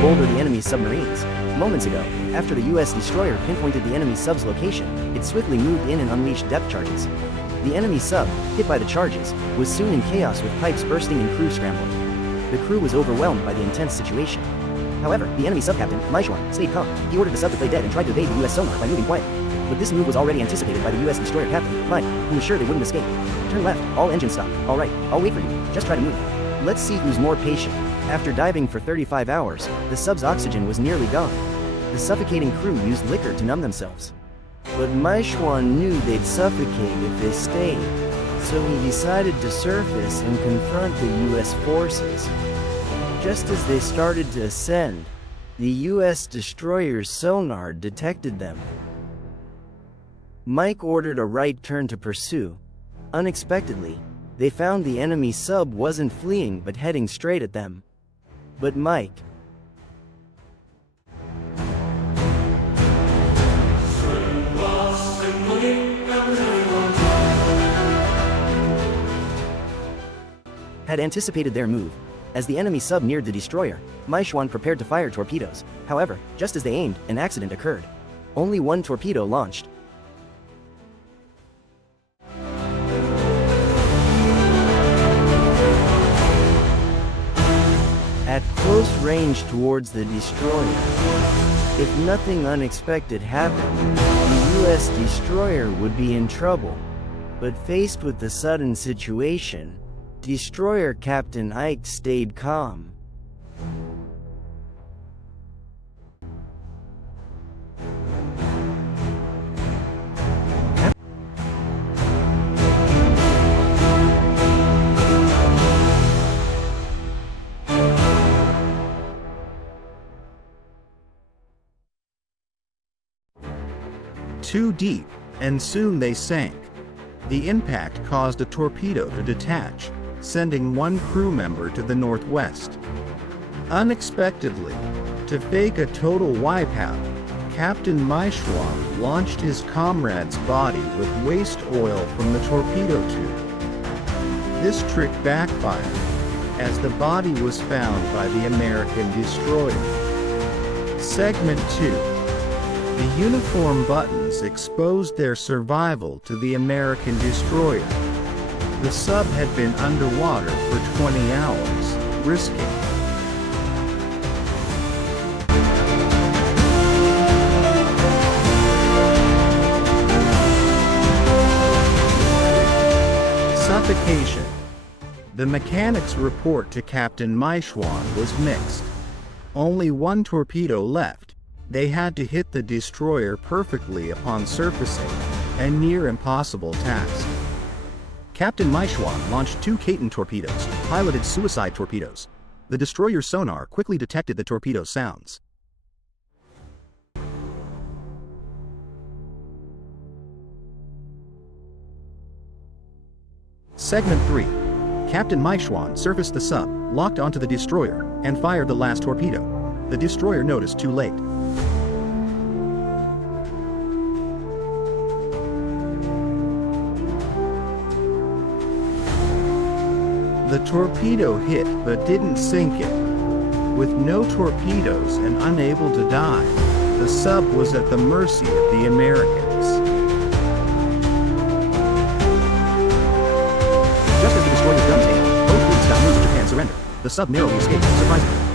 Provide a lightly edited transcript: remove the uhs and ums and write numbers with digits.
bold are the enemy's submarines? Moments ago, after the U.S. destroyer pinpointed the enemy sub's location, it swiftly moved in and unleashed depth charges. The enemy sub, hit by the charges, was soon in chaos with pipes bursting and crew scrambling. The crew was overwhelmed by the intense situation. However, the enemy sub-captain, Maishuan, stayed calm. He ordered the sub to play dead and tried to evade the U.S. sonar by moving quietly. But this move was already anticipated by the U.S. destroyer captain, Mike, who was sure they wouldn't escape. Turn left, all engines stop. All right, I'll wait for you, just try to move. Let's see who's more patient. After diving for 35 hours, the sub's oxygen was nearly gone. The suffocating crew used liquor to numb themselves. But Maishuan knew they'd suffocate if they stayed, so he decided to surface and confront the U.S. forces. Just as they started to ascend, the U.S. destroyer's sonar detected them. Mike ordered a right turn to pursue. Unexpectedly, they found the enemy sub wasn't fleeing but heading straight at them. But Mike had anticipated their move. As the enemy sub neared the destroyer, Maishuan prepared to fire torpedoes. However, just as they aimed, an accident occurred. Only one torpedo launched. At close range towards the destroyer. If nothing unexpected happened, the U.S. destroyer would be in trouble. But faced with the sudden situation, Destroyer Captain Ike stayed calm. Too deep, and soon they sank. The impact caused a torpedo to detach, sending one crew member to the northwest. Unexpectedly, to fake a total wipeout, Captain Maishuan launched his comrade's body with waste oil from the torpedo tube. This trick backfired, as the body was found by the American destroyer. Segment 2. The uniform buttons exposed their survival to the American destroyer. The sub had been underwater for 20 hours, risking suffocation. The mechanics' report to Captain Maishuan was mixed. Only one torpedo left. They had to hit the destroyer perfectly upon surfacing, a near impossible task. Captain Maishuan launched 2 Kaiten torpedoes, piloted suicide torpedoes. The destroyer's sonar quickly detected the torpedo sounds. Segment 3. Captain Maishuan surfaced the sub, locked onto the destroyer, and fired the last torpedo. The destroyer noticed too late. The torpedo hit but didn't sink it. With no torpedoes and unable to dive, the sub was at the mercy of the Americans. Just as the destroyer's guns aimed, both fleets got news of Japan's surrender. The sub narrowly escaped, surprisingly.